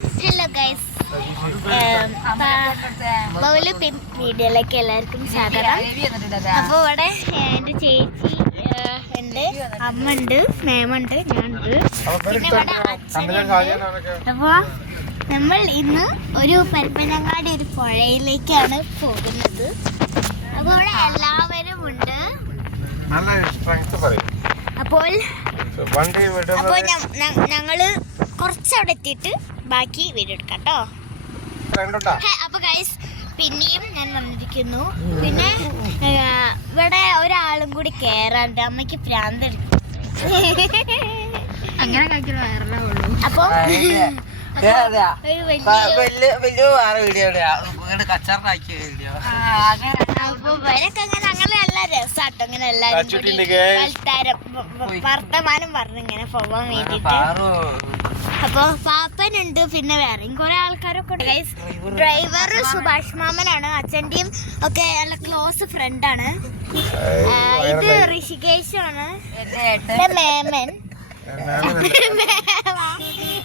Hello guys, ബൗലു മീഡിയയിലേക്ക് എല്ലാവർക്കും സ്വാഗതം. അപ്പോൾ ഇവിടെ എൻ്റെ ചേച്ചി ഉണ്ട്, അമ്മ ഉണ്ട്, മേമുണ്ട്, ഞാനുണ്ട്, പിന്നെ ഇവിടെ അച്ഛനുണ്ട്. അപ്പോൾ നമ്മൾ ഇന്ന് ഒരു പരപ്പനങ്ങാടി ഒരു പുഴയിലേക്കാണ് പോകുന്നത്. അപ്പോൾ ഇവിടെ എല്ലാവരും ഉണ്ട്. അപ്പോൾ ഞങ്ങള് കുറച്ചവിടെ എത്തിയിട്ട് ബാക്കി വീഡിയോ എടുക്കാം കേട്ടോ. അപ്പൊ ഗൈസ്, പിന്നെയും ഞാൻ വന്നിരിക്കുന്നു. പിന്നെ ഇവിടെ ഒരാളും കൂടി കേറാണ്ട്, അമ്മയ്ക്ക് പ്രാന്ത് എടുക്കും. അങ്ങനെ അപ്പൊ അങ്ങനെ നല്ല രസാട്ടോ. അങ്ങനെ എല്ലാരും വർത്തമാനം പറഞ്ഞു ഇങ്ങനെ പോവാൻ വേണ്ടിട്ട്. അപ്പൊ പാപ്പനുണ്ട്, പിന്നെ വേറെയും കുറെ ആൾക്കാരൊക്കെ ഉണ്ട് ഗൈസ്. ഡ്രൈവർ സുഭാഷ് മാമനാണ്, അച്ഛൻ്റെയും ഒക്കെ നല്ല ക്ലോസ് ഫ്രണ്ടാണ്. ഇത് ഋഷികേശാണ്, എന്റെ മേമൻ.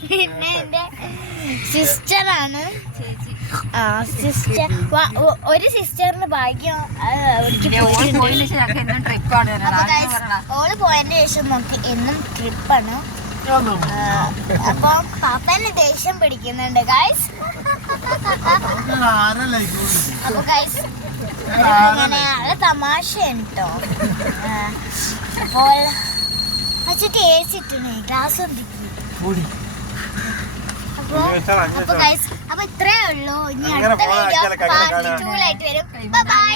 പിന്നെ എന്റെ സിസ്റ്ററാണ്. സിസ്റ്റർ, ഒരു സിസ്റ്ററിന് ഭാഗ്യം ഓള് പോയതിന് ശേഷം നമുക്ക് എന്നും ട്രിപ്പാണ്. അപ്പൊ പാപ്പന് ദേഷ്യം പിടിക്കുന്നുണ്ട് ഗൈസ്. അപ്പൊ ഗൈസ് നല്ല തമാശ കേട്ടോ. അപ്പോൾ അച്ഛട്ട് ഏച്ചിട്ടേ ഗ്ലാസ് അപ്പൊ ഗൈസ്, അപ്പൊ ഇത്രേ ഉള്ളൂ. ഇനി അടുത്ത വീഡിയോ പാർട്ട് 2 ആയിട്ട് വരും. Bye bye.